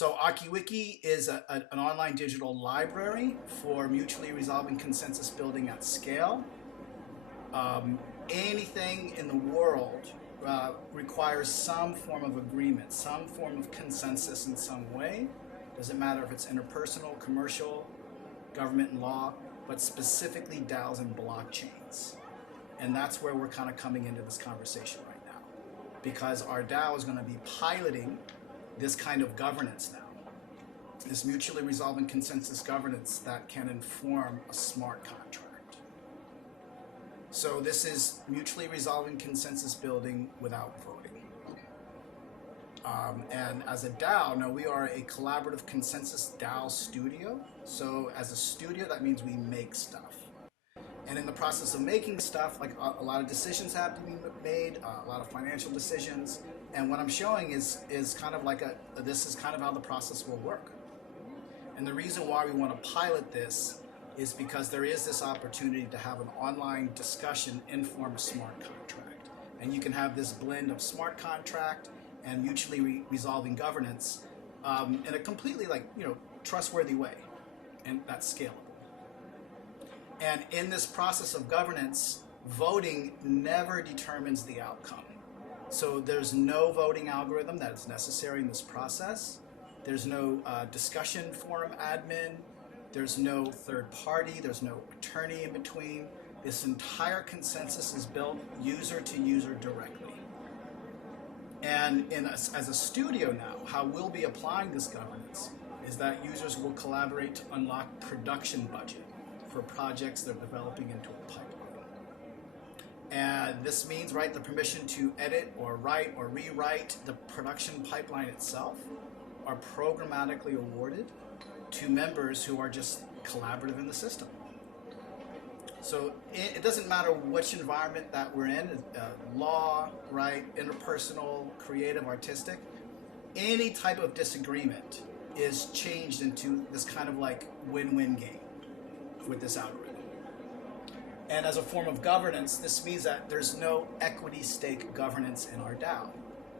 So AkiWiki is an online digital library for mutually resolving consensus building at scale. Anything in the world requires some form of agreement, some form of consensus in some way. Doesn't matter if it's interpersonal, commercial, government and law, but specifically DAOs and blockchains. And that's where we're kind of coming into this conversation right now, because our DAO is going to be piloting this kind of governance now, this mutually resolving consensus governance that can inform a smart contract. So this is mutually resolving consensus building without voting. And as a DAO, now we are a collaborative consensus DAO studio. So as a studio, that means we make stuff. And in the process of making stuff, like a lot of decisions have to be made, a lot of financial decisions. And what I'm showing is kind of like this is kind of how the process will work. And the reason why we want to pilot this is because there is this opportunity to have an online discussion inform a smart contract. And you can have this blend of smart contract and mutually resolving governance in a completely trustworthy way, and that's scalable. And in this process of governance, voting never determines the outcome. So there's no voting algorithm that is necessary in this process. There's no discussion forum admin. There's no third party. There's no attorney in between. This entire consensus is built user to user directly. And as a studio now, how we'll be applying this governance is that users will collaborate to unlock production budget for projects they're developing into a pipeline. And this means, right, the permission to edit or write or rewrite the production pipeline itself are programmatically awarded to members who are just collaborative in the system. So it doesn't matter which environment that we're in, law, right, interpersonal, creative, artistic, any type of disagreement is changed into this kind of like win-win game with this algorithm. And as a form of governance, this means that there's no equity stake governance in our DAO.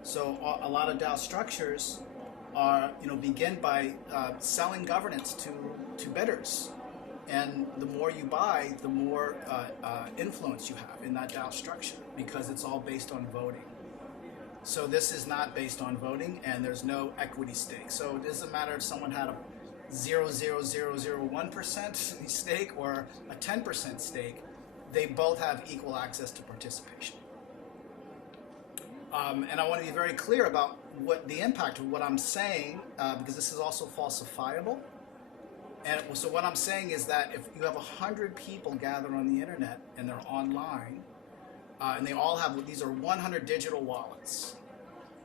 So a lot of DAO structures are, begin by selling governance to bidders. And the more you buy, the more influence you have in that DAO structure, because it's all based on voting. So this is not based on voting, and there's no equity stake. So it doesn't matter if someone had a 0.00001% stake or a 10% stake, they both have equal access to participation. And I want to be very clear about what the impact of what I'm saying, because this is also falsifiable. And so what I'm saying is that if you have 100 people gathered on the internet and they're online, and they all have, these are 100 digital wallets.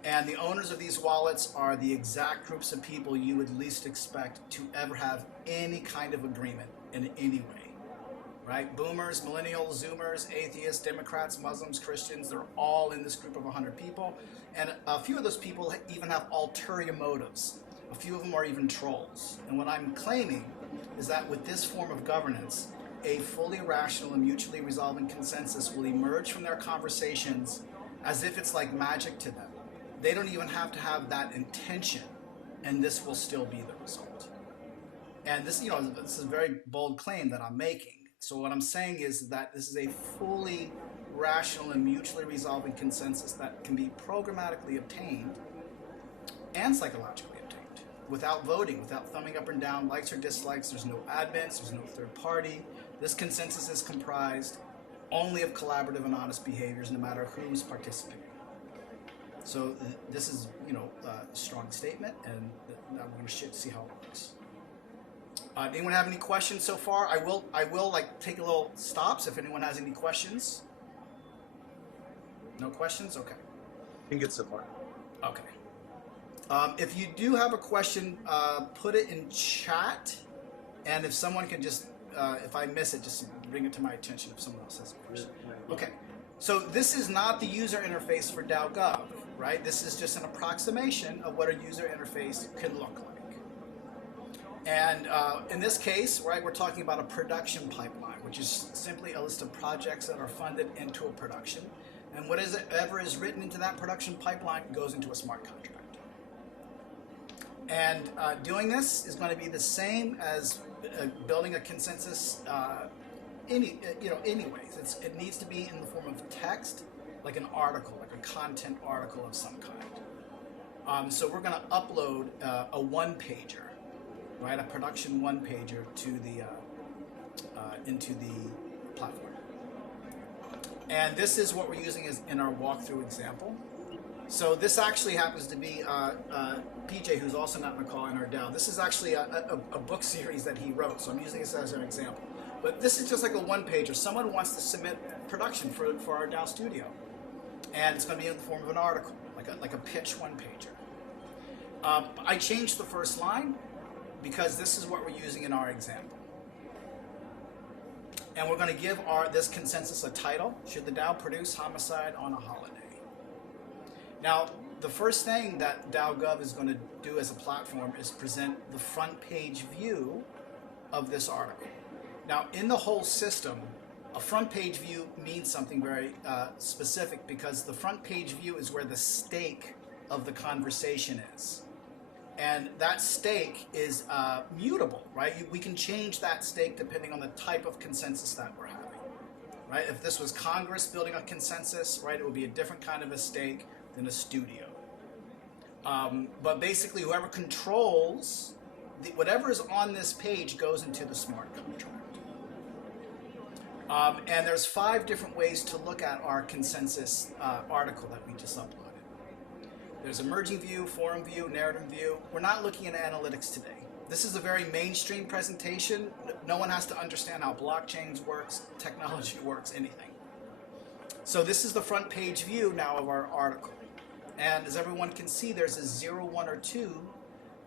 And the owners of these wallets are the exact groups of people you would least expect to ever have any kind of agreement in any way, right? Boomers, millennials, Zoomers, atheists, Democrats, Muslims, Christians, they're all in this group of 100 people. And a few of those people even have ulterior motives. A few of them are even trolls. And what I'm claiming is that with this form of governance, a fully rational and mutually resolving consensus will emerge from their conversations as if it's like magic to them. They don't even have to have that intention, and this will still be the result. And this, this is a very bold claim that I'm making. So what I'm saying is that this is a fully rational and mutually resolving consensus that can be programmatically obtained and psychologically obtained without voting, without thumbing up and down, likes or dislikes. There's no admins, there's no third party. This consensus is comprised only of collaborative and honest behaviors, no matter who's participating. So this is, a strong statement, and I'm going to see how it works. Anyone have any questions so far? I will take a little stops if anyone has any questions. No questions? Okay. I think it's support. Okay. If you do have a question, put it in chat, and if someone can just, if I miss it, just bring it to my attention if someone else has a question. Okay. So this is not the user interface for DAO GOV, right? This is just an approximation of what a user interface can look like. And in this case, right, we're talking about a production pipeline, which is simply a list of projects that are funded into a production. And whatever is written into that production pipeline goes into a smart contract. And doing this is going to be the same as building a consensus anyways. It needs to be in the form of text, like an article, like a content article of some kind. So we're going to upload a one-pager, right, a production one-pager to the into the platform. And this is what we're using as in our walkthrough example. So this actually happens to be PJ, who's also not in the call, in our DAO. This is actually a book series that he wrote, so I'm using this as an example. But this is just like a one-pager. Someone wants to submit production for our DAO studio, and it's going to be in the form of an article, like a pitch one-pager. I changed the first line because this is what we're using in our example. And we're going to give this consensus a title: Should the DAO produce homicide on a holiday? Now, the first thing that DAO GOV is going to do as a platform is present the front page view of this article. Now, in the whole system, a front page view means something very specific, because the front page view is where the stake of the conversation is. And that stake is mutable, right? We can change that stake depending on the type of consensus that we're having, right? If this was Congress building a consensus, right, it would be a different kind of a stake than a studio. But basically, whoever controls whatever is on this page goes into the smart contract. And there's 5 different ways to look at our consensus article that we just uploaded. There's emerging view, forum view, narrative view. We're not looking at analytics today. This is a very mainstream presentation. No one has to understand how blockchains works, technology works, anything. So this is the front page view now of our article. And as everyone can see, there's a 0, 1, or 2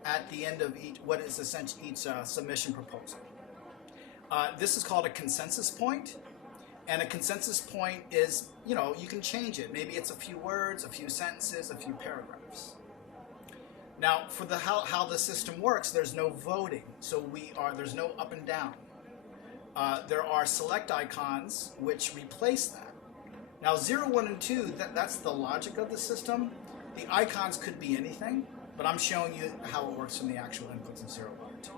at the end of what is essentially each submission proposal. This is called a consensus point. And a consensus point is, you can change it. Maybe it's a few words, a few sentences, a few paragraphs. Now, for how the system works, there's no voting. So there's no up and down. There are select icons which replace that. Now, 0, 1, and 2, that's the logic of the system. The icons could be anything, but I'm showing you how it works from the actual inputs of 0, 1, and 2.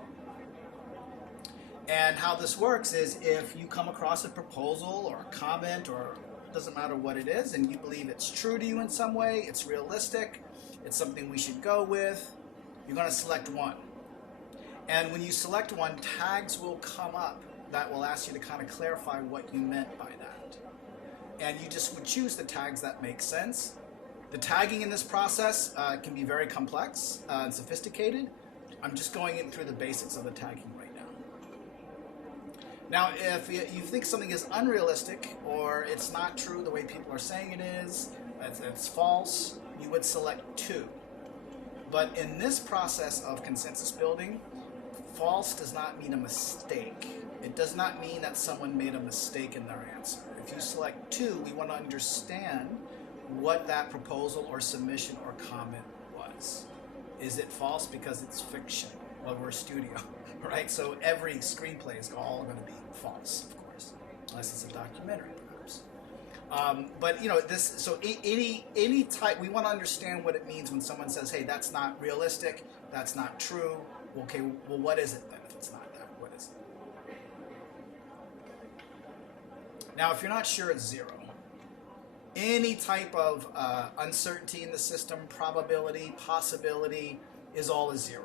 And how this works is, if you come across a proposal or a comment, or it doesn't matter what it is, and you believe it's true to you in some way, it's realistic, it's something we should go with, you're going to select one. And when you select one, tags will come up that will ask you to kind of clarify what you meant by that. And you just would choose the tags that make sense. The tagging in this process can be very complex and sophisticated. I'm just going in through the basics of the tagging right now. Now, if you think something is unrealistic, or it's not true the way people are saying it is, it's false, you would select 2. But in this process of consensus building, false does not mean a mistake. It does not mean that someone made a mistake in their answer. If you select 2, we want to understand what that proposal or submission or comment was. Is it false because it's fiction? Well, we're a studio, right? So every screenplay is all going to be false, of course, unless it's a documentary, perhaps. But so any type, we want to understand what it means when someone says, "Hey, that's not realistic, that's not true." Okay, well, what is it then? If it's not that, what is it? Now, if you're not sure, it's 0. Any type of uncertainty in the system, probability, possibility, is all a 0.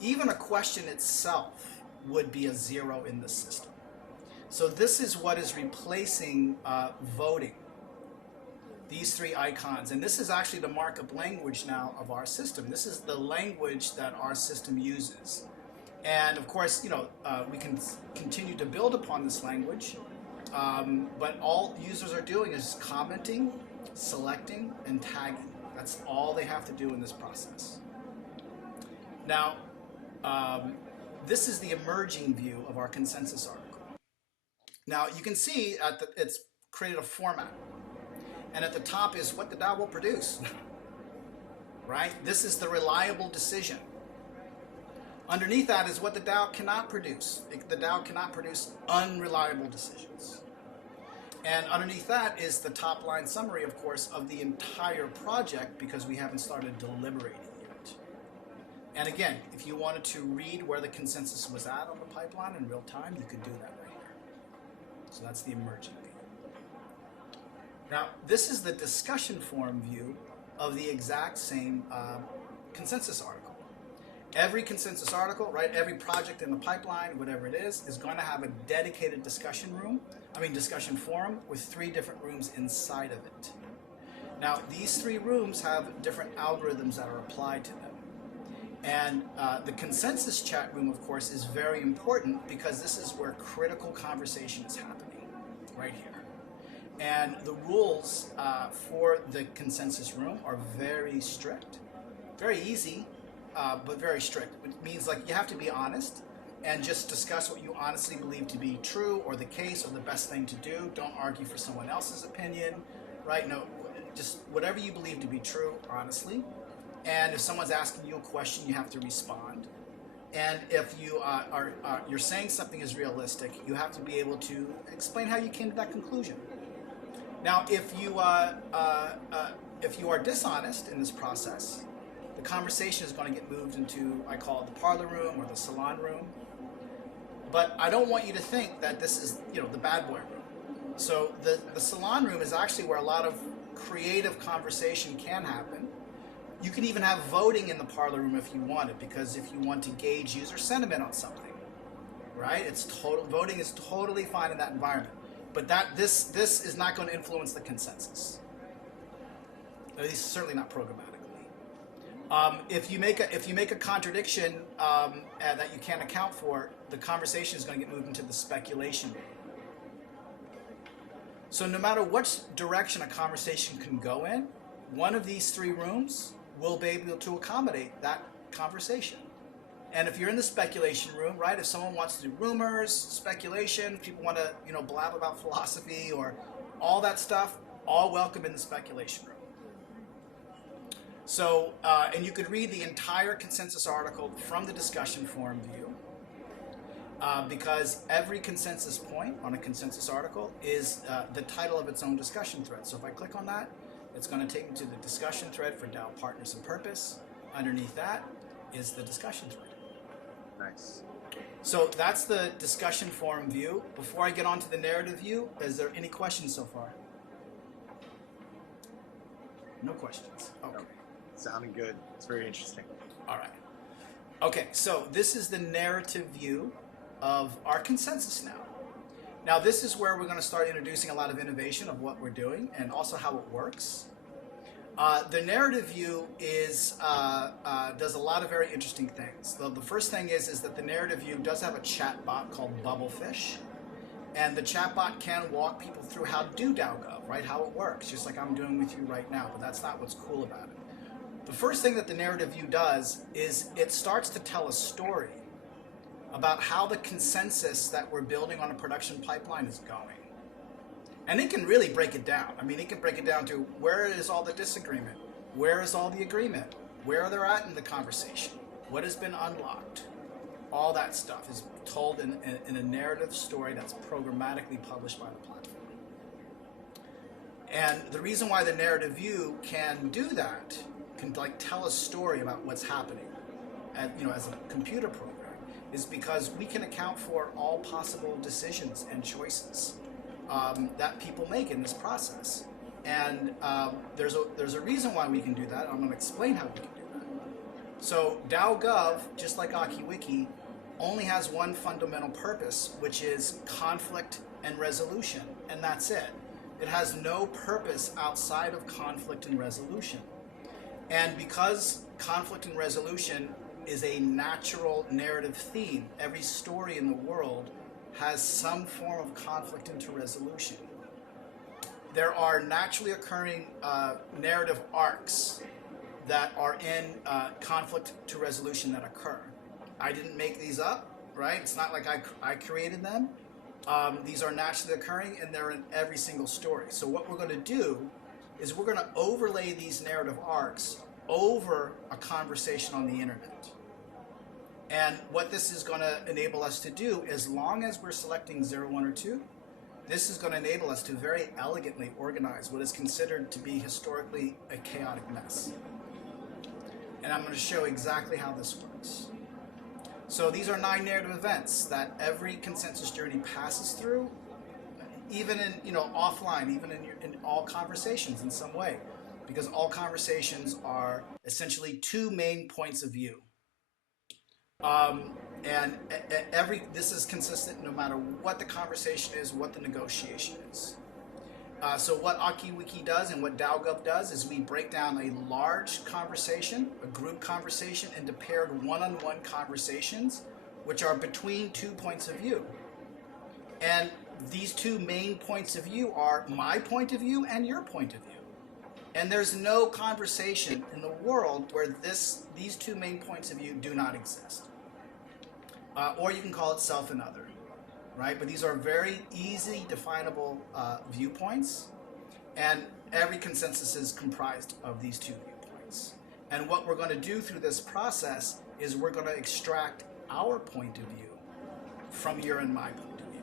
Even a question itself would be a 0 in the system. So this is what is replacing voting. These 3 icons, and this is actually the markup language now of our system. This is the language that our system uses. And of course, we can continue to build upon this language, but all users are doing is commenting, selecting, and tagging. That's all they have to do in this process. Now, this is the emerging view of our consensus article. Now, you can see it's created a format. And at the top is what the DAO will produce, right? This is the reliable decision. Underneath that is what the DAO cannot produce. The DAO cannot produce unreliable decisions. And underneath that is the top line summary, of course, of the entire project, because we haven't started deliberating yet. And again, if you wanted to read where the consensus was at on the pipeline in real time, you could do that right here. So that's the emergent view. Now, this is the discussion forum view of the exact same consensus article. Every consensus article, right, every project in the pipeline, whatever it is going to have a dedicated discussion forum with 3 different rooms inside of it. Now, these 3 rooms have different algorithms that are applied to them. And the consensus chat room, of course, is very important because this is where critical conversation is happening, right here. And the rules for the consensus room are very strict, very easy, but very strict. It means like you have to be honest and just discuss what you honestly believe to be true or the case or the best thing to do. Don't argue for someone else's opinion, right? No, just whatever you believe to be true, honestly. And if someone's asking you a question, you have to respond. And if you you're saying something is realistic, you have to be able to explain how you came to that conclusion. Now, if you are dishonest in this process, the conversation is going to get moved into, I call it the parlor room or the salon room. But I don't want you to think that this is, the bad boy room. So the salon room is actually where a lot of creative conversation can happen. You can even have voting in the parlor room if you want it, because if you want to gauge user sentiment on something, right? Voting is totally fine in that environment. But this is not going to influence the consensus. At least certainly not programmatically. If you make a contradiction that you can't account for, the conversation is going to get moved into the speculation room. So no matter which direction a conversation can go in, one of these 3 rooms will be able to accommodate that conversation. And if you're in the speculation room, right, if someone wants to do rumors, speculation, people want to, blab about philosophy or all that stuff, all welcome in the speculation room. So, and you could read the entire consensus article from the discussion forum view, because every consensus point on a consensus article is the title of its own discussion thread. So if I click on that, it's going to take me to the discussion thread for DAO Partners and Purpose. Underneath that is the discussion thread. Nice. So that's the discussion forum view. Before I get on to the narrative view, is there any questions so far? No questions. Okay. No. Sounding good. It's very interesting. All right. Okay, so this is the narrative view of our consensus now. Now this is where we're going to start introducing a lot of innovation of what we're doing and also how it works. The narrative view does a lot of very interesting things. The first thing is that the narrative view does have a chat bot called Bubblefish. And the chat bot can walk people through how to do DAO GOV, right? How it works, just like I'm doing with you right now, but that's not what's cool about it. The first thing that the narrative view does is it starts to tell a story about how the consensus that we're building on a production pipeline is going. And it can really break it down. I mean, it can break it down to where is all the disagreement? Where is all the agreement? Where are they at in the conversation? What has been unlocked? All that stuff is told in a narrative story that's programmatically published by the platform. And the reason why the narrative view can do that, can tell a story about what's happening as a computer program, is because we can account for all possible decisions and choices that people make in this process. And there's a reason why we can do that. I'm going to explain how we can do that. So DAO GOV, just like AkiWiki, only has one fundamental purpose, which is conflict and resolution, and that's it. It has no purpose outside of conflict and resolution. And because conflict and resolution is a natural narrative theme, every story in the world has some form of conflict into resolution. There are naturally occurring narrative arcs that are in conflict to resolution that occur. I didn't make these up, right? It's not like I created them. These are naturally occurring, and they're in every single story. So what we're going to do is we're going to overlay these narrative arcs over a conversation on the internet. And what this is going to enable us to do, as long as we're selecting 0, 1, or 2, this is going to enable us to very elegantly organize what is considered to be historically a chaotic mess. And I'm going to show exactly how this works. So these are 9 narrative events that every consensus journey passes through, even in, offline, even in all conversations in some way, because all conversations are essentially 2 main points of view. And this is consistent no matter what the conversation is, what the negotiation is. So what AkiWiki does and what DAO GOV does is we break down a large conversation, a group conversation, into paired one-on-one conversations, which are between 2 points of view. And these 2 main points of view are my point of view and your point of view. And there's no conversation in the world where these 2 main points of view do not exist. Or you can call it self and other. Right? But these are very easy definable viewpoints, and every consensus is comprised of these 2 viewpoints. And what we're going to do through this process is we're going to extract our point of view from your and my point of view.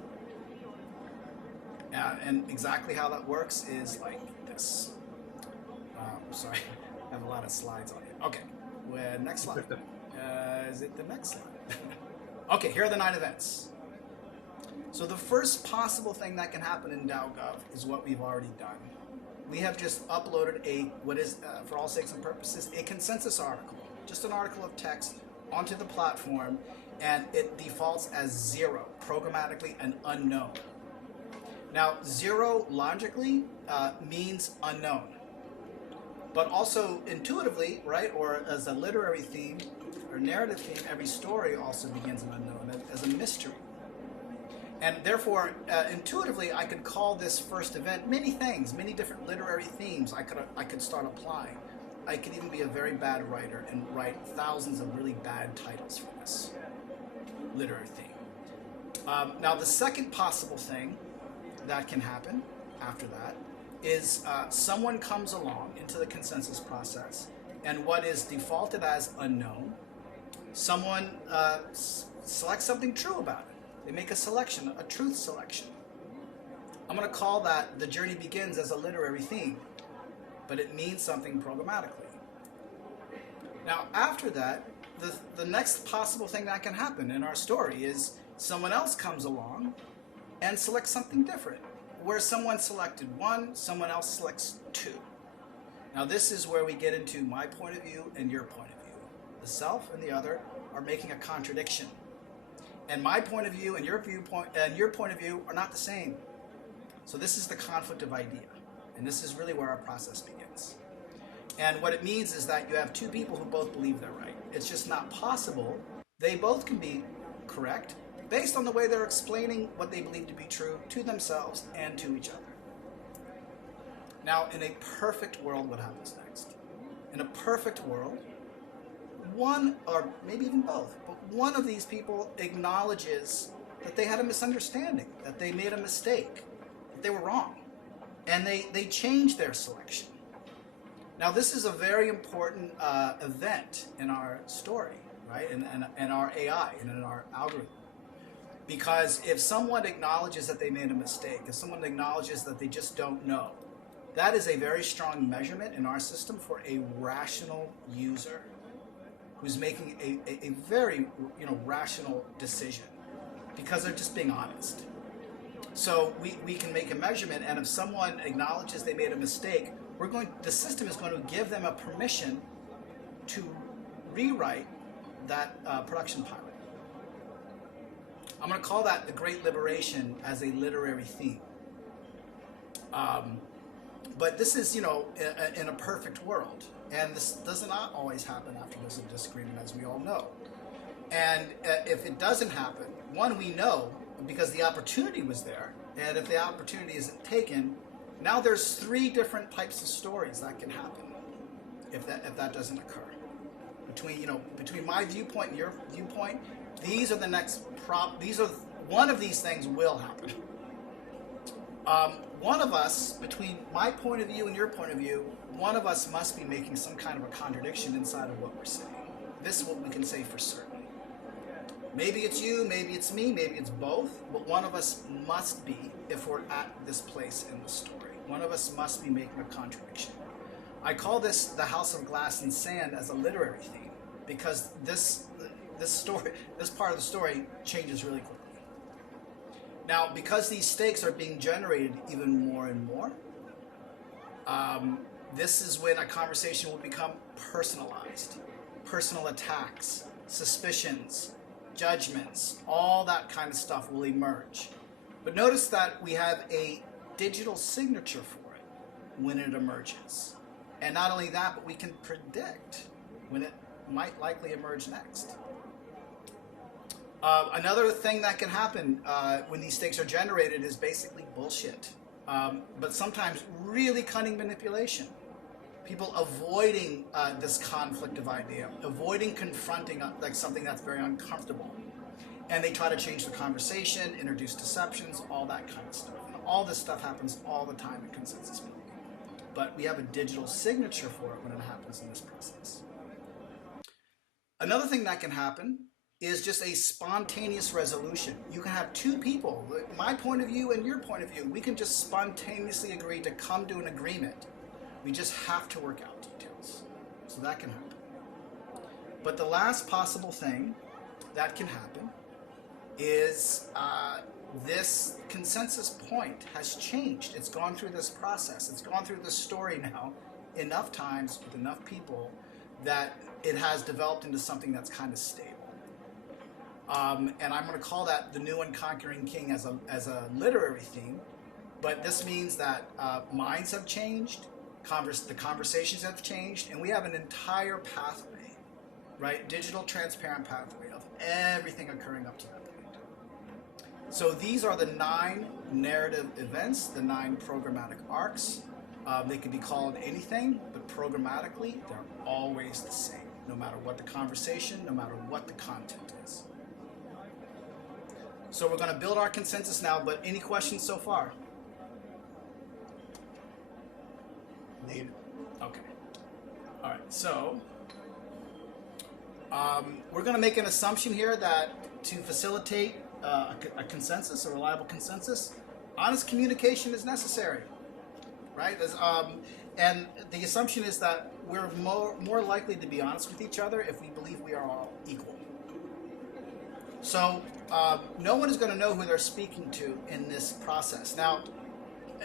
And exactly how that works is like this. Sorry, I have a lot of slides on it. Okay, next slide. Is it the next slide? Okay, here are the 9 events. So the first possible thing that can happen in DAO GOV is what we've already done. We have just uploaded what is, for all sakes and purposes, a consensus article, just an article of text onto the platform, and it defaults as 0, programmatically an unknown. Now, 0 logically means unknown, but also intuitively, right, or as a literary theme or narrative theme, every story also begins an unknown, as a mystery. And therefore, intuitively, I could call this first event many things, many different literary themes I could start applying. I could even be a very bad writer and write thousands of really bad titles for this literary theme. Now, the second possible thing that can happen after that is someone comes along into the consensus process, and what is defaulted as unknown, someone selects something true about it. They make a selection, a truth selection. I'm going to call that the journey begins as a literary theme, but it means something programmatically. Now, after that, the next possible thing that can happen in our story is someone else comes along and selects something different. Where someone selected 1, someone else selects 2. Now, this is where we get into my point of view and your point of view. The self and the other are making a contradiction. And my point of view and your viewpoint and your point of view are not the same. So this is the conflict of idea. And this is really where our process begins. And what it means is that you have 2 people who both believe they're right. It's just not possible. They both can be correct based on the way they're explaining what they believe to be true to themselves and to each other. Now, in a perfect world, what happens next? In a perfect world, one, or maybe even both, but one of these people acknowledges that they had a misunderstanding, that they made a mistake, that they were wrong, and they change their selection. Now, this is a very important event in our story, right, and our AI and in our algorithm. Because if someone acknowledges that they made a mistake, if someone acknowledges that they just don't know, that is a very strong measurement in our system for a rational user who's making a very rational decision because they're just being honest. So we can make a measurement, and if someone acknowledges they made a mistake, the system is going to give them a permission to rewrite that production pilot. I'm going to call that the Great Liberation as a literary theme. But this is, in a perfect world. And this does not always happen after there's a disagreement, as we all know. And if it doesn't happen, one, we know because the opportunity was there. And if the opportunity isn't taken, now there's 3 different types of stories that can happen if that doesn't occur. Between my viewpoint and your viewpoint, these are the next one of these things will happen. One of us, between my point of view and your point of view, one of us must be making some kind of a contradiction inside of what we're saying. This is what we can say for certain. Maybe it's you, maybe it's me, maybe it's both, but one of us must be, if we're at this place in the story, one of us must be making a contradiction. I call this the House of Glass and Sand as a literary theme because this part of the story changes really quickly. Now, because these stakes are being generated even more and more, this is when a conversation will become personalized. Personal attacks, suspicions, judgments, all that kind of stuff will emerge. But notice that we have a digital signature for it when it emerges. And not only that, but we can predict when it might likely emerge next. Another thing that can happen when these stakes are generated is basically bullshit. But sometimes really cunning manipulation. People avoiding this conflict of idea, avoiding confronting like something that's very uncomfortable. And they try to change the conversation, introduce deceptions, all that kind of stuff. And all this stuff happens all the time in consensus building. But we have a digital signature for it when it happens in this process. Another thing that can happen is just a spontaneous resolution. You can have two people, my point of view and your point of view. We can just spontaneously agree to come to an agreement. We just have to work out details. So that can happen. But the last possible thing that can happen is this consensus point has changed. It's gone through this process. It's gone through this story now enough times with enough people that it has developed into something that's kind of stable. And I'm going to call that the new and conquering king as a literary theme. But this means that minds have changed, the conversations have changed, and we have an entire pathway, right? Digital transparent pathway of everything occurring up to that point. So these are the 9 narrative events, the 9 programmatic arcs. They can be called anything, but programmatically, they're always the same, no matter what the conversation, no matter what the content is. So we're going to build our consensus now, but any questions so far? Negative. Okay. All right, so we're going to make an assumption here that to facilitate a consensus, a reliable consensus, honest communication is necessary, right? And the assumption is that we're more likely to be honest with each other if we believe we are all equal. So no one is going to know who they're speaking to in this process. Now,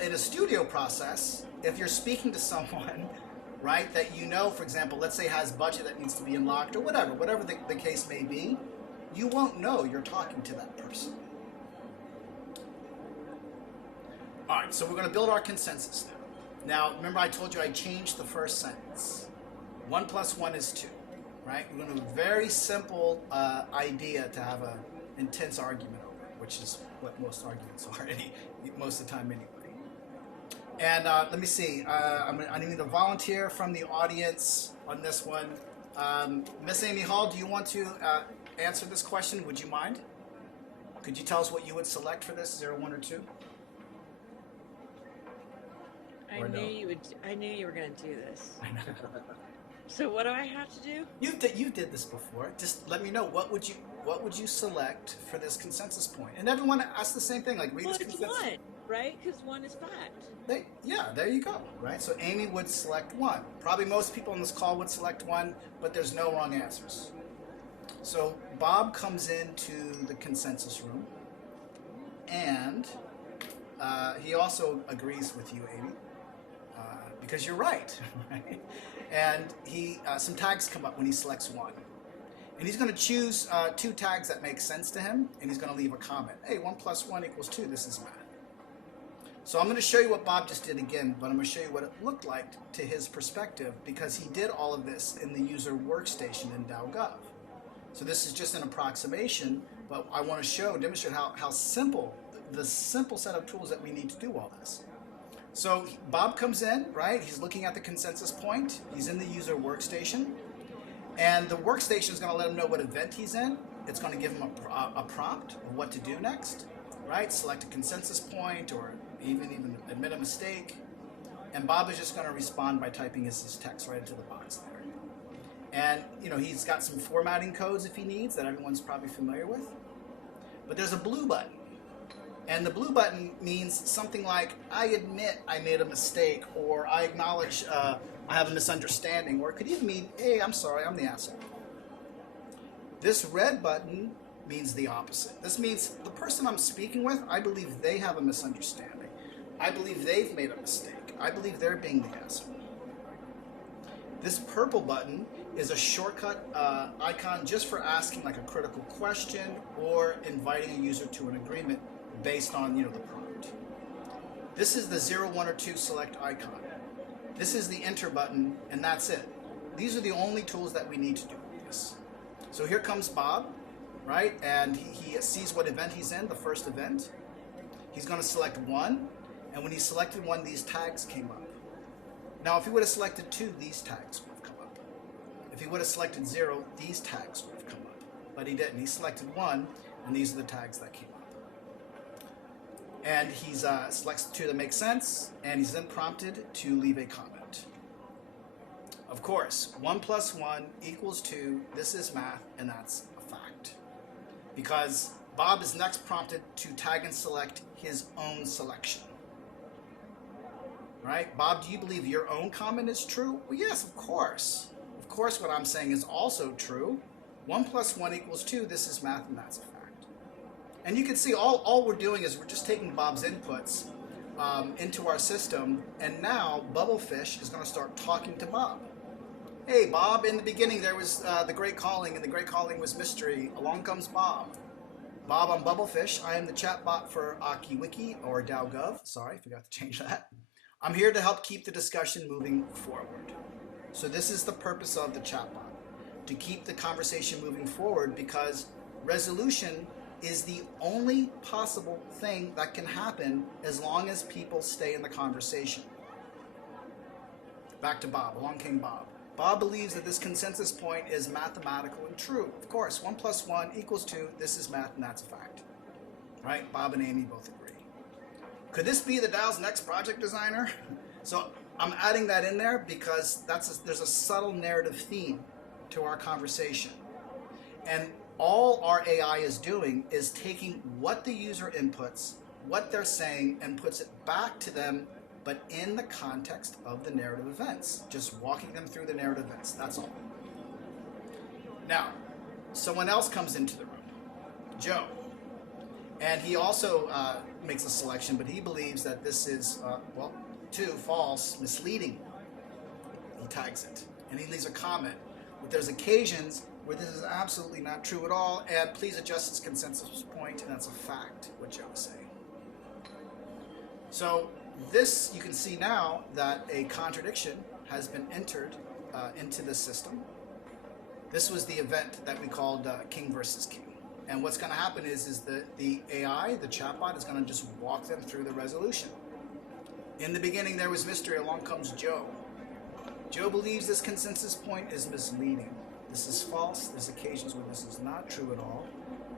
in a studio process, if you're speaking to someone, right, that you know, for example, let's say has budget that needs to be unlocked or whatever the case may be, you won't know you're talking to that person. All right, so we're going to build our consensus now. Now, remember I told you I changed the first sentence. 1 + 1 is 2, right? We're going to do a very simple idea to have an intense argument over, which is what most arguments are most of the time anyway. And let me see, I need a volunteer from the audience on this one. Miss Amy Hall, do you want to answer this question? Would you mind? Could you tell us what you would select for this, 0, 1, or 2? I knew you were going to do this. I know. So what do I have to do? You did this before. Just let me know what would you select for this consensus point? And everyone asks the same thing, like read this consensus. It's 1, right? Because 1 is fact. Yeah, there you go. Right. So Amy would select 1. Probably most people on this call would select 1, but there's no wrong answers. So Bob comes into the consensus room, and he also agrees with you, Amy, because you're right. Right? And some tags come up when he selects 1. And he's going to choose 2 tags that make sense to him, and he's going to leave a comment. Hey, 1 + 1 = 2, this is math. So I'm going to show you what Bob just did again, but I'm going to show you what it looked like to his perspective, because he did all of this in the user workstation in DAO GOV. So this is just an approximation, but I want to demonstrate how simple, the simple set of tools that we need to do all this. So Bob comes in, right? He's looking at the consensus point. He's in the user workstation. And the workstation is going to let him know what event he's in. It's going to give him a prompt of what to do next, right? Select a consensus point or even admit a mistake. And Bob is just going to respond by typing his text right into the box there. And, he's got some formatting codes if he needs that everyone's probably familiar with. But there's a blue button. And the blue button means something like, I admit I made a mistake, or I acknowledge I have a misunderstanding, or it could even mean, hey, I'm sorry, I'm the asshole. This red button means the opposite. This means the person I'm speaking with, I believe they have a misunderstanding. I believe they've made a mistake. I believe they're being the asshole. This purple button is a shortcut icon just for asking like a critical question or inviting a user to an agreement based on, the prompt. This is the 0, 1, or 2 select icon. This is the enter button, and that's it. These are the only tools that we need to do this. So here comes Bob, right? And he sees what event he's in, the first event. He's going to select 1, and when he selected 1, these tags came up. Now, if he would have selected 2, these tags would have come up. If he would have selected 0, these tags would have come up. But he didn't. He selected 1, and these are the tags that came up. And he selects 2 that make sense, and he's then prompted to leave a comment. Of course, 1 + 1 = 2. This is math, and that's a fact. Because Bob is next prompted to tag and select his own selection. Right? Bob, do you believe your own comment is true? Well, yes, of course. Of course, what I'm saying is also true. 1 + 1 = 2. This is math, and that's a fact. And you can see all we're doing is we're just taking Bob's inputs into our system, and now Bubblefish is going to start talking to Bob. Hey, Bob, in the beginning there was the Great Calling, and the Great Calling was mystery. Along comes Bob. Bob, I'm Bubblefish. I am the chatbot for AkiWiki, or DAO GOV. Sorry, forgot to change that. I'm here to help keep the discussion moving forward. So this is the purpose of the chatbot, to keep the conversation moving forward, because resolution is the only possible thing that can happen as long as people stay in the conversation. Back to Bob. Along came Bob. Bob believes that this consensus point is mathematical and true. Of course, 1 + 1 = 2. This is math, and that's a fact. Right? Bob and Amy both agree. Could this be the DAO's next project designer? So I'm adding that in there because there's a subtle narrative theme to our conversation. And all our AI is doing is taking what the user inputs, what they're saying, and puts it back to them, but in the context of the narrative events, just walking them through the narrative events. That's all. Now, someone else comes into the room, Joe, and he also makes a selection, but he believes that this is, 2, false, misleading. He tags it, and he leaves a comment. But there's occasions where this is absolutely not true at all, and please adjust this consensus point, and that's a fact, what Joe is saying. So this, you can see now that a contradiction has been entered into the system. This was the event that we called King versus King. And what's going to happen is that the AI, the chatbot, is going to just walk them through the resolution. In the beginning, there was mystery. Along comes Joe. Joe believes this consensus point is misleading. This is false. There's occasions where this is not true at all,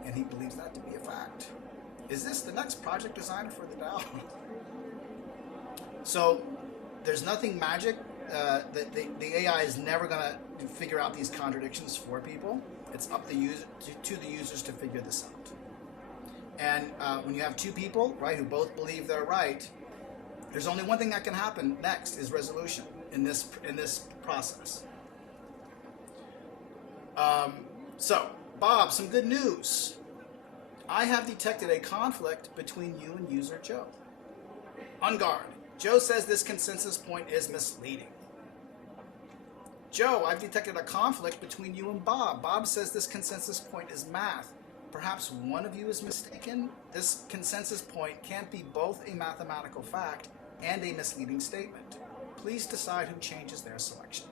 and he believes that to be a fact. Is this the next project designer for the DAO? So there's nothing magic. The AI is never going to figure out these contradictions for people. It's up to the users to figure this out. And when you have 2 people, right, who both believe they're right, there's only one thing that can happen next is resolution in this process. So, Bob, some good news. I have detected a conflict between you and user Joe. On guard. Joe says this consensus point is misleading. Joe, I've detected a conflict between you and Bob. Bob says this consensus point is math. Perhaps one of you is mistaken. This consensus point can't be both a mathematical fact and a misleading statement. Please decide who changes their selection.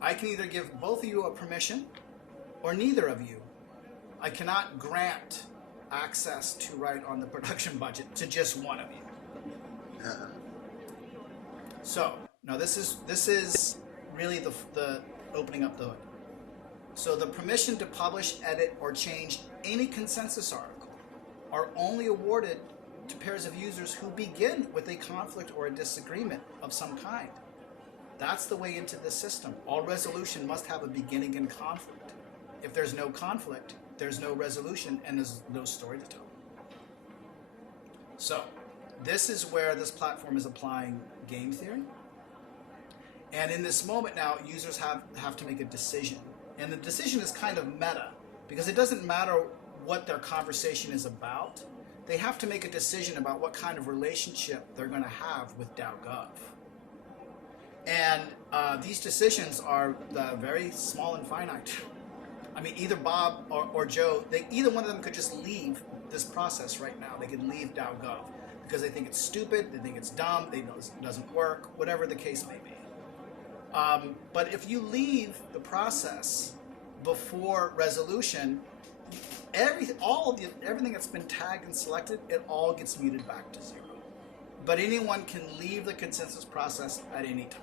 I can either give both of you a permission or neither of you. I cannot grant access to write on the production budget to just one of you. So, now this is really the opening up the hood. So the permission to publish, edit, or change any consensus article are only awarded to pairs of users who begin with a conflict or a disagreement of some kind. That's the way into the system. All resolution must have a beginning and conflict. If there's no conflict, there's no resolution, and there's no story to tell. So this is where this platform is applying game theory. And in this moment now, users have to make a decision. And the decision is kind of meta, because it doesn't matter what their conversation is about. They have to make a decision about what kind of relationship they're going to have with DAO GOV. And these decisions are very small and finite. I mean, either Bob or Joe, either one of them could just leave this process right now. They could leave DAO GOV because they think it's stupid, they think it's dumb, they know it doesn't work, whatever the case may be. But if you leave the process before resolution, everything that's been tagged and selected, it all gets muted back to 0. But anyone can leave the consensus process at any time.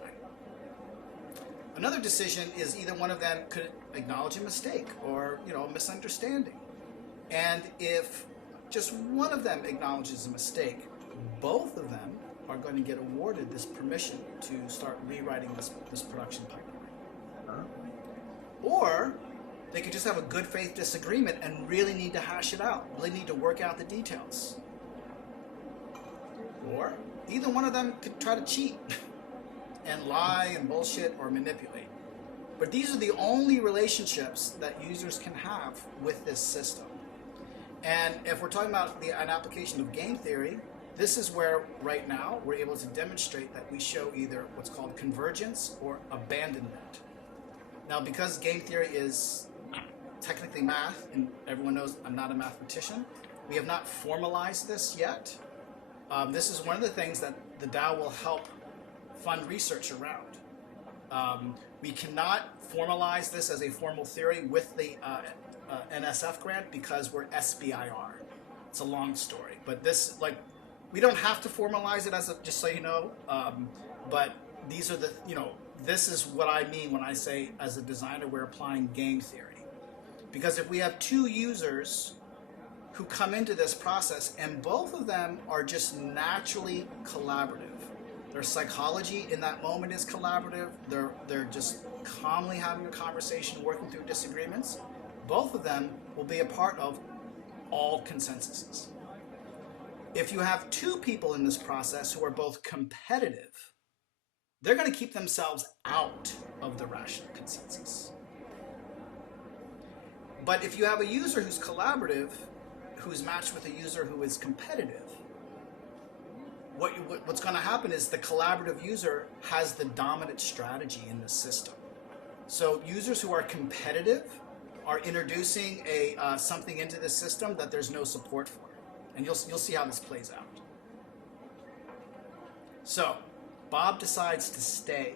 Another decision is either one of them could acknowledge a mistake or a misunderstanding. And if just one of them acknowledges a mistake, both of them are going to get awarded this permission to start rewriting this production pipeline. Or they could just have a good faith disagreement and really need to hash it out, really need to work out the details. Or either one of them could try to cheat and lie and bullshit or manipulate. But these are the only relationships that users can have with this system. And if we're talking about an application of game theory, this is where, right now, we're able to demonstrate that we show either what's called convergence or abandonment. Now, because game theory is technically math, and everyone knows I'm not a mathematician, we have not formalized this yet. This is one of the things that the DAO will help fund research around. We cannot formalize this as a formal theory with the NSF grant because we're SBIR. It's a long story, but this, we don't have to formalize it just so you know, but these are this is what I mean when I say, as a designer, we're applying game theory. Because if we have two users who come into this process and both of them are just naturally collaborative, their psychology in that moment is collaborative, they're just calmly having a conversation, working through disagreements, both of them will be a part of all consensuses. If you have two people in this process who are both competitive, they're going to keep themselves out of the rational consensus. But if you have a user who's collaborative, who's matched with a user who is competitive, what's going to happen is the collaborative user has the dominant strategy in the system. So users who are competitive are introducing something into the system that there's no support for. And you'll see how this plays out. So, Bob decides to stay.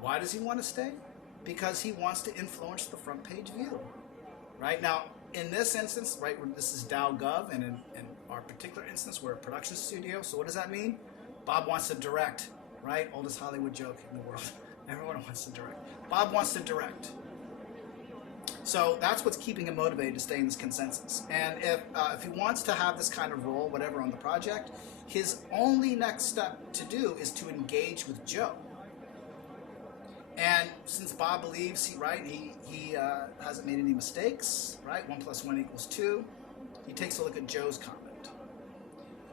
Why does he want to stay? Because he wants to influence the front page view. Right? Now, in this instance, right, this is DAO GOV, and in our particular instance, we're a production studio. So what does that mean? Bob wants to direct, right? Oldest Hollywood joke in the world. Everyone wants to direct. Bob wants to direct. So that's what's keeping him motivated to stay in this consensus. And if he wants to have this kind of role, whatever, on the project, his only next step to do is to engage with Joe. And since Bob believes he hasn't made any mistakes, right? 1 + 1 = 2. He takes a look at Joe's comment,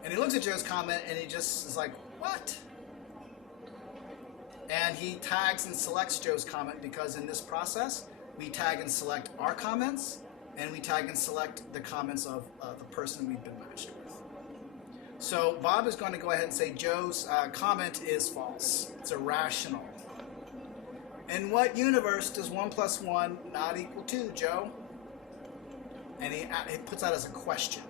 and he looks at Joe's comment, and he just is like, "What?" And he tags and selects Joe's comment because in this process, we tag and select our comments, and we tag and select the comments of the person we've been matched with. So Bob is going to go ahead and say Joe's comment is false. It's irrational. In what universe does 1 + 1 not = 2, Joe? And he puts that as a question.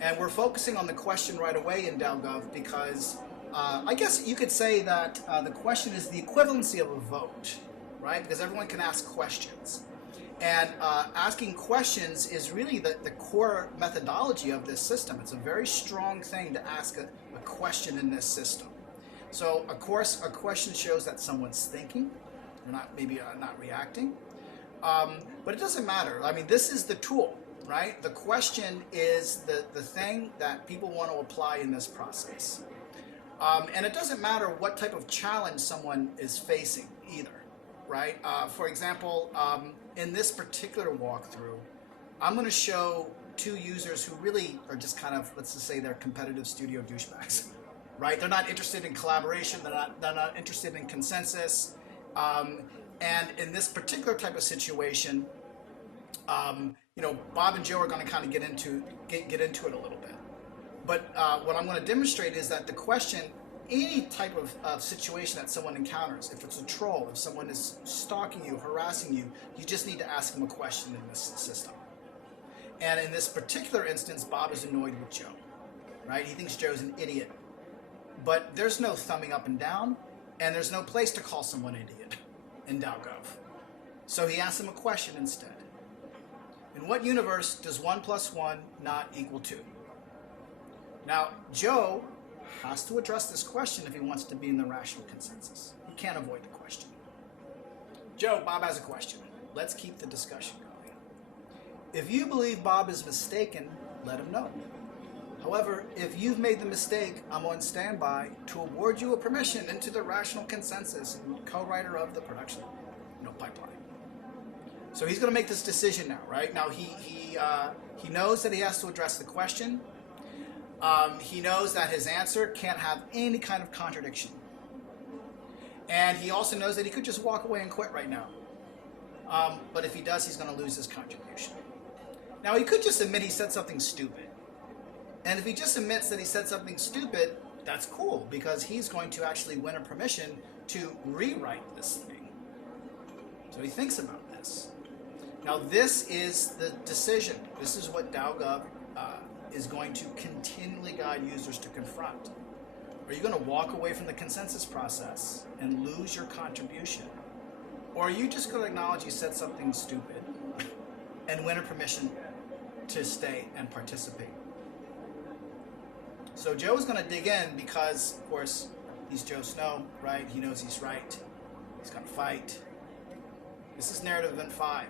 And we're focusing on the question right away in DAO GOV because I guess you could say that the question is the equivalency of a vote. Right? Because everyone can ask questions. And asking questions is really the core methodology of this system. It's a very strong thing to ask a question in this system. So, of course, a question shows that someone's thinking, or not reacting. But it doesn't matter. I mean, this is the tool, right? The question is the thing that people want to apply in this process. And it doesn't matter what type of challenge someone is facing either. Right? For example, in this particular walkthrough, I'm going to show two users who really are just kind of, let's just say they're competitive studio douchebags, right? They're not interested in collaboration. They're not interested in consensus. And in this particular type of situation, Bob and Joe are going to kind of get into it a little bit. But what I'm going to demonstrate is that the question, any type of situation that someone encounters, if it's a troll, if someone is stalking you, harassing you, you just need to ask them a question in this system. And in this particular instance, Bob is annoyed with Joe, right? He thinks Joe's an idiot. But there's no thumbing up and down, and there's no place to call someone idiot in DAO GOV. So he asks him a question instead. In what universe does 1 + 1 not equal 2? Now, Joe has to address this question if he wants to be in the rational consensus. He can't avoid the question. Joe, Bob has a question. Let's keep the discussion going. If you believe Bob is mistaken, let him know. However, if you've made the mistake, I'm on standby to award you a permission into the rational consensus and co-writer of the production pipeline. So he's going to make this decision now, right? Now he knows that he has to address the question. He knows that his answer can't have any kind of contradiction. And he also knows that he could just walk away and quit right now. But if he does, he's going to lose his contribution. Now, he could just admit he said something stupid. And if he just admits that he said something stupid, that's cool, because he's going to actually win a permission to rewrite this thing. So he thinks about this. Now, this is the decision. This is what DAO GOV is going to continually guide users to confront. Are you going to walk away from the consensus process and lose your contribution? Or are you just going to acknowledge you said something stupid and win a permission to stay and participate? So Joe is going to dig in because, of course, he's Joe Snow, right? He knows he's right. He's going to fight. This is narrative event 5,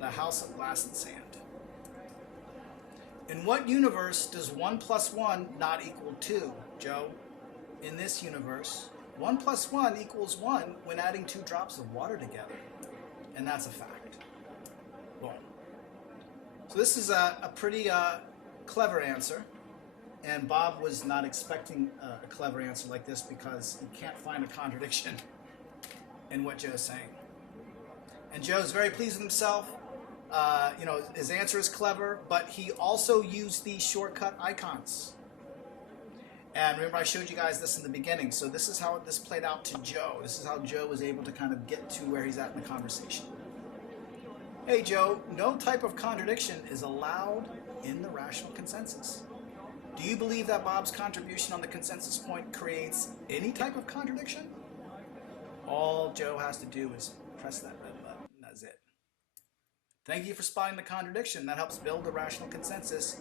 the House of Glass and Sand. In what universe does 1 + 1 not equal 2, Joe? In this universe, 1 + 1 = 1 when adding 2 drops of water together. And that's a fact. Boom. So this is a pretty clever answer. And Bob was not expecting a clever answer like this because he can't find a contradiction in what Joe's saying. And Joe's very pleased with himself. His answer is clever, but he also used these shortcut icons. And remember, I showed you guys this in the beginning. So this is how this played out to Joe. This is how Joe was able to kind of get to where he's at in the conversation. Hey, Joe, no type of contradiction is allowed in the rational consensus. Do you believe that Bob's contribution on the consensus point creates any type of contradiction? All Joe has to do is press that red button, and that's it. Thank you for spotting the contradiction. That helps build the rational consensus.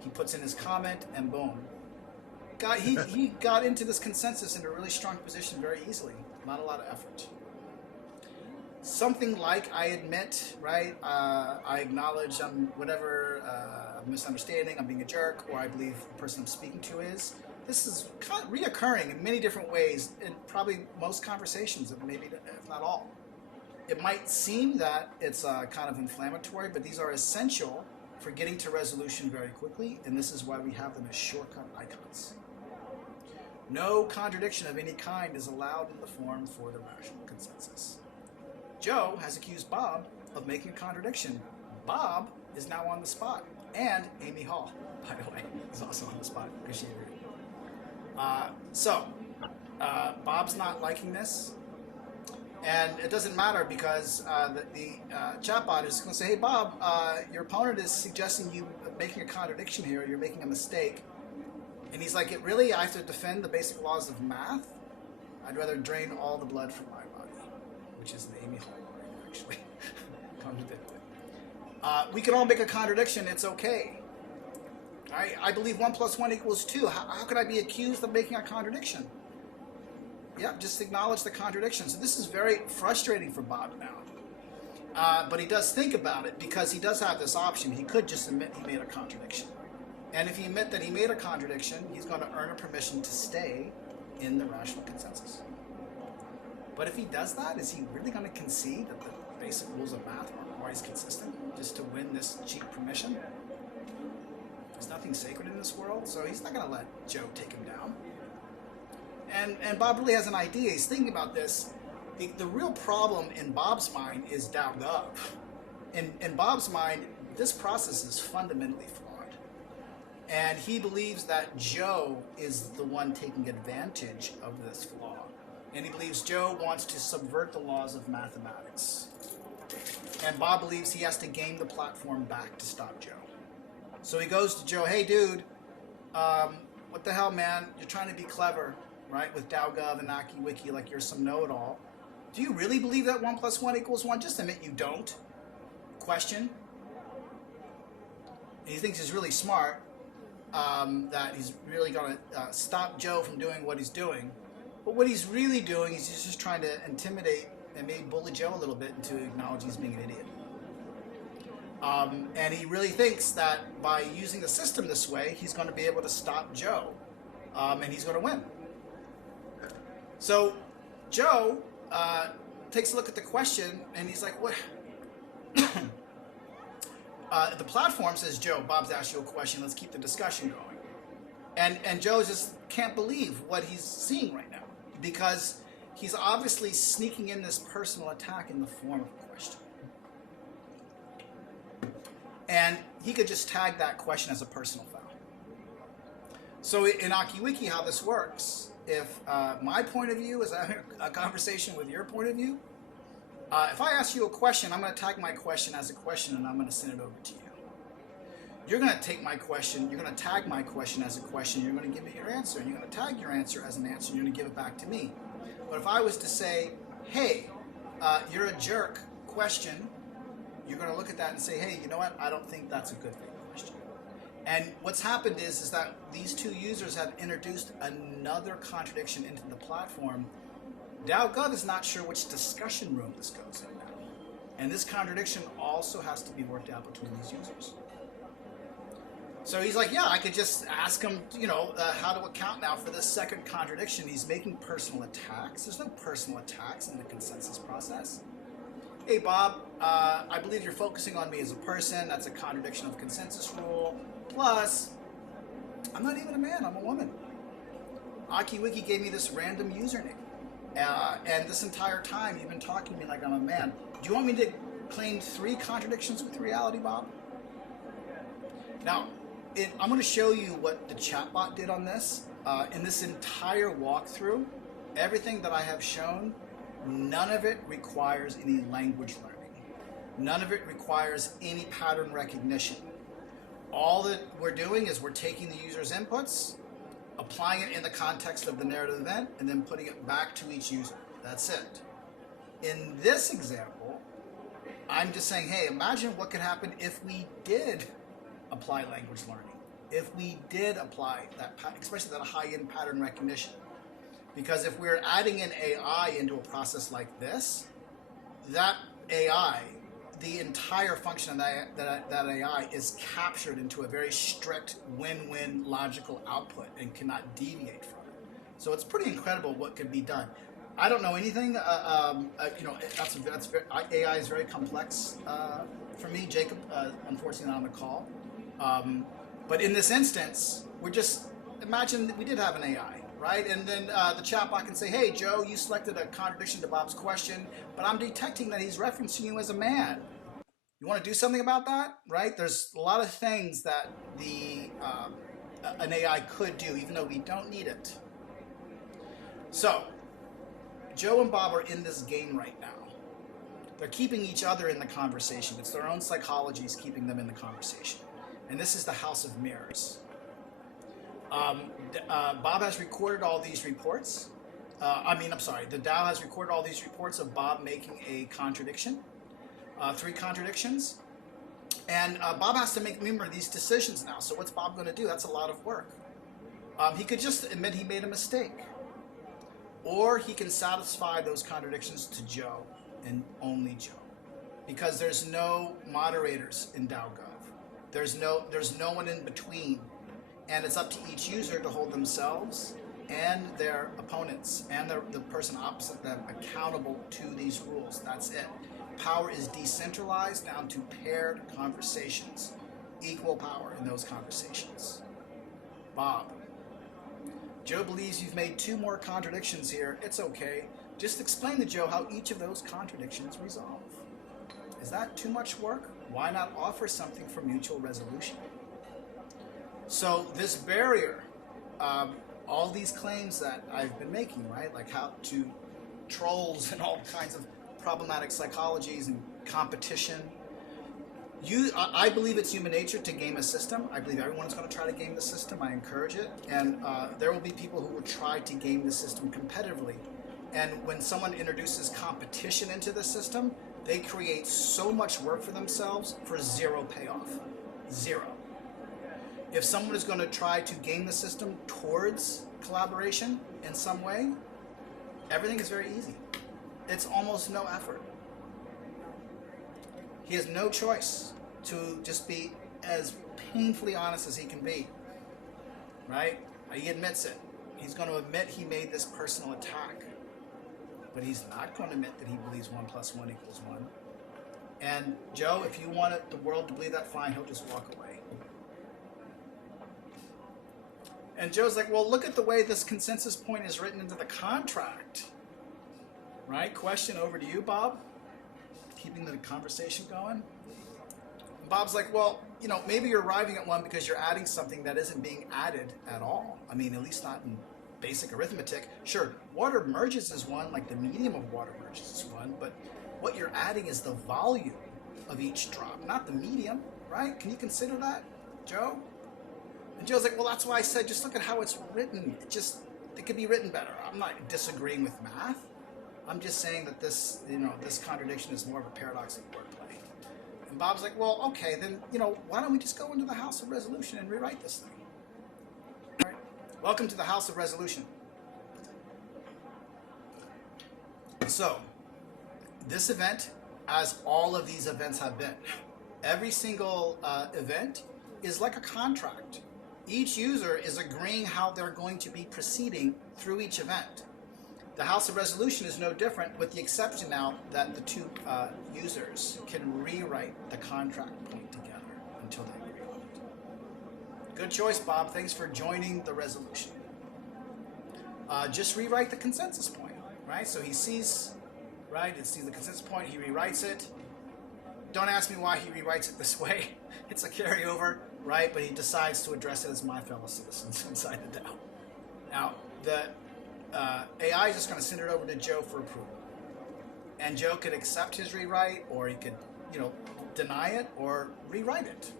He puts in his comment, and boom. He got into this consensus in a really strong position very easily. Not a lot of effort. Something like, I admit, right? I acknowledge whatever misunderstanding, I'm being a jerk, or I believe the person I'm speaking to is. This is kind of reoccurring in many different ways in probably most conversations, maybe if not all. It might seem that it's kind of inflammatory, but these are essential for getting to resolution very quickly, and this is why we have them as shortcut icons. No contradiction of any kind is allowed in the forum for the rational consensus. Joe has accused Bob of making a contradiction. Bob is now on the spot. And Amy Hall, by the way, is also on the spot because she agreed. Bob's not liking this. And it doesn't matter because the chatbot is going to say, hey, Bob, your opponent is suggesting you making a contradiction here. You're making a mistake. And he's like, really? I have to defend the basic laws of math? I'd rather drain all the blood from my body, which is the Amy Hall word, actually. We can all make a contradiction. It's okay. I believe 1 + 1 = 2. How could I be accused of making a contradiction? Yeah, just acknowledge the contradiction. So this is very frustrating for Bob now. But he does think about it because he does have this option. He could just admit he made a contradiction. And if he admits that he made a contradiction, he's going to earn a permission to stay in the rational consensus. But if he does that, is he really going to concede that the basic rules of math why he's consistent, just to win this cheap permission. There's nothing sacred in this world, so he's not going to let Joe take him down. And Bob really has an idea. He's thinking about this. The real problem in Bob's mind is DAO GOV. In Bob's mind, this process is fundamentally flawed. And he believes that Joe is the one taking advantage of this flaw. And he believes Joe wants to subvert the laws of mathematics. And Bob believes he has to game the platform back to stop Joe. So he goes to Joe, hey dude, what the hell, man? You're trying to be clever, right? With DAO GOV and AkiWiki like you're some know-it-all. Do you really believe that 1 + 1 = 1? Just admit you don't. Question. And he thinks he's really smart, that he's really going to stop Joe from doing what he's doing. But what he's really doing is he's just trying to intimidate and maybe bully Joe a little bit into acknowledging he's being an idiot. And he really thinks that by using the system this way, he's going to be able to stop Joe, and he's going to win. So Joe takes a look at the question, and he's like, what? The platform says, Joe, Bob's asked you a question. Let's keep the discussion going. And Joe just can't believe what he's seeing right now, because he's obviously sneaking in this personal attack in the form of a question. And he could just tag that question as a personal foul. So in AkiWiki, how this works, if my point of view is having a conversation with your point of view, if I ask you a question, I'm going to tag my question as a question, and I'm going to send it over to you. You're going to take my question, you're going to tag my question as a question, you're going to give me your answer, and you're going to tag your answer as an answer, and you're going to give it back to me. But if I was to say, hey, you're a jerk, question, you're going to look at that and say, hey, you know what? I don't think that's a good thing question. And what's happened is that these two users have introduced another contradiction into the platform. DAO GOV is not sure which discussion room this goes in now. And this contradiction also has to be worked out between these users. So he's like, yeah, I could just ask him, how to account now for this second contradiction. He's making personal attacks. There's no personal attacks in the consensus process. Hey, Bob, I believe you're focusing on me as a person. That's a contradiction of consensus rule. Plus, I'm not even a man. I'm a woman. AkiWiki gave me this random username. And this entire time, you've been talking to me like I'm a man. Do you want me to claim 3 contradictions with reality, Bob? Now, I'm going to show you what the chatbot did on this. In this entire walkthrough, everything that I have shown, none of it requires any language learning. None of it requires any pattern recognition. All that we're doing is we're taking the user's inputs, applying it in the context of the narrative event, and then putting it back to each user. That's it. In this example, I'm just saying, hey, imagine what could happen if we did apply language learning. If we did apply that, especially that high-end pattern recognition. Because if we're adding in AI into a process like this, that AI, the entire function of that AI is captured into a very strict win-win logical output and cannot deviate from it. So it's pretty incredible what could be done. I don't know anything. AI is very complex for me. Jacob, unfortunately, not on the call. But in this instance, we're just imagine we did have an AI, right? And then the chatbot can say, "Hey, Joe, you selected a contradiction to Bob's question, but I'm detecting that he's referencing you as a man. You want to do something about that, right?" There's a lot of things that an AI could do, even though we don't need it. So, Joe and Bob are in this game right now. They're keeping each other in the conversation. It's their own psychology is keeping them in the conversation. And this is the House of Mirrors. Bob has recorded all these reports. The DAO has recorded all these reports of Bob making a contradiction, 3 contradictions. And Bob has to remember these decisions now. So what's Bob going to do? That's a lot of work. He could just admit he made a mistake. Or he can satisfy those contradictions to Joe and only Joe. Because there's no moderators in DAO GOV. There's no one in between. And it's up to each user to hold themselves and their opponents and the person opposite them accountable to these rules. That's it. power is decentralized down to paired conversations. Equal power in those conversations. Bob. Joe believes you've made 2 more contradictions here. It's okay. Just explain to Joe how each of those contradictions resolve. Is that too much work? Why not offer something for mutual resolution? So this barrier, all these claims that I've been making, right? Like how to trolls and all kinds of problematic psychologies and competition. I believe it's human nature to game a system. I believe everyone's going to try to game the system. I encourage it. And there will be people who will try to game the system competitively. And when someone introduces competition into the system, they create so much work for themselves for 0 payoff. 0. If someone is going to try to game the system towards collaboration in some way, everything is very easy. It's almost no effort. He has no choice to just be as painfully honest as he can be, right? He admits it. He's going to admit he made this personal attack, but he's not going to admit that he believes 1 + 1 = 1. And Joe, if you want the world to believe that, fine, he'll just walk away. And Joe's like, well, look at the way this consensus point is written into the contract, right? Question over to you, Bob. Keeping the conversation going. And Bob's like, well, maybe you're arriving at 1 because you're adding something that isn't being added at all. I mean, at least not in basic arithmetic. Sure, water merges is 1, like the medium of water merges is 1, but what you're adding is the volume of each drop, not the medium, right? Can you consider that, Joe? And Joe's like, well, that's why I said just look at how it's written. It could be written better. I'm not disagreeing with math. I'm just saying that this contradiction is more of a paradoxical wordplay. And Bob's like, well, okay, then, why don't we just go into the House of Resolution and rewrite this thing? All right. Welcome to the House of Resolution. So, this event, as all of these events have been, every single event is like a contract. Each user is agreeing how they're going to be proceeding through each event. The House of Resolution is no different, with the exception now that the 2 users can rewrite the contract point together until they agree on it. Good choice, Bob. Thanks for joining the resolution. Just rewrite the consensus point, right? So he sees, right? It sees the consensus point. He rewrites it. Don't ask me why he rewrites it this way. It's a carryover, right? But he decides to address it as my fellow citizens inside the DAO. Now, the AI is just going to send it over to Joe for approval. And Joe could accept his rewrite, or he could, deny it or rewrite it.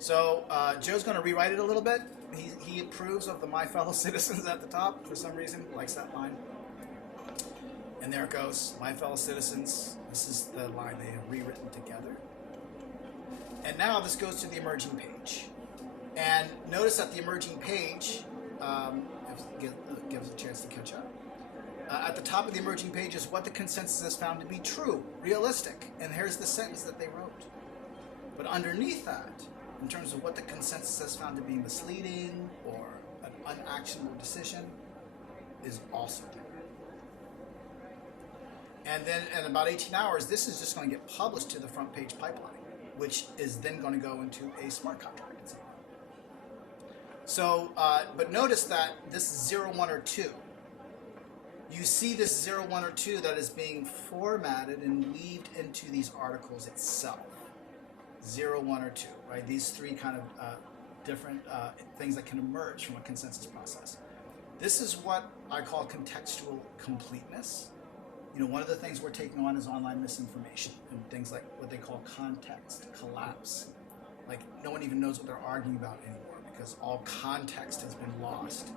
So Joe's going to rewrite it a little bit. He approves of the my fellow citizens at the top for some reason, likes that line. And there it goes, my fellow citizens. This is the line they have rewritten together. And now this goes to the emerging page. And notice that the emerging page gives a chance to catch up. At the top of the emerging page is what the consensus has found to be true, realistic. And here's the sentence that they wrote. But underneath that, in terms of what the consensus has found to be misleading or an unactionable decision, is also there. And then in about 18 hours, this is just going to get published to the front page pipeline, which is then going to go into a smart contract. So, but notice that this is 0, 1, or 2. You see this 0, 1, or 2 that is being formatted and weaved into these articles itself. 0, 1, or 2, right? These 3 kind of different things that can emerge from a consensus process. This is what I call contextual completeness. One of the things we're taking on is online misinformation and things like what they call context collapse. Like no one even knows what they're arguing about anymore because all context has been lost.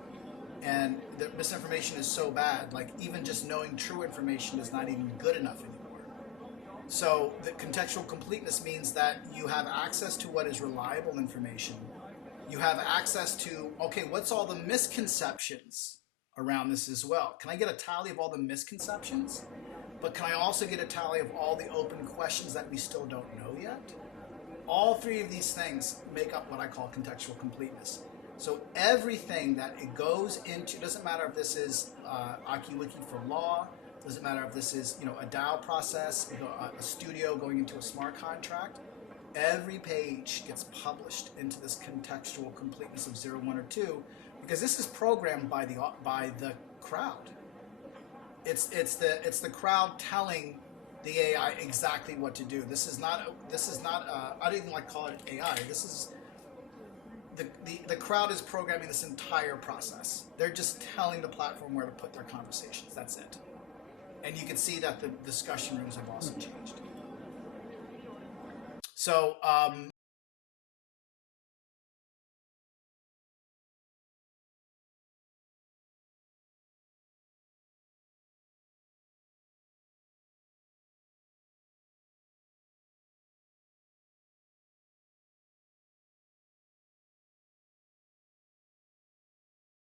And the misinformation is so bad, like even just knowing true information is not even good enough anymore. So the contextual completeness means that you have access to what is reliable information. You have access to, okay, what's all the misconceptions around this as well? Can I get a tally of all the misconceptions? But can I also get a tally of all the open questions that we still don't know yet? All 3 of these things make up what I call contextual completeness. So everything that it goes into, doesn't matter if this is AkiWiki for law, Doesn't matter if this is, a DAO process, a studio going into a smart contract. Every page gets published into this contextual completeness of 0, 1, or 2, because this is programmed by the crowd. It's the crowd telling the AI exactly what to do. This is not I don't even like to call it AI. This is the crowd is programming this entire process. They're just telling the platform where to put their conversations. That's it. And you can see that the discussion rooms have also changed. So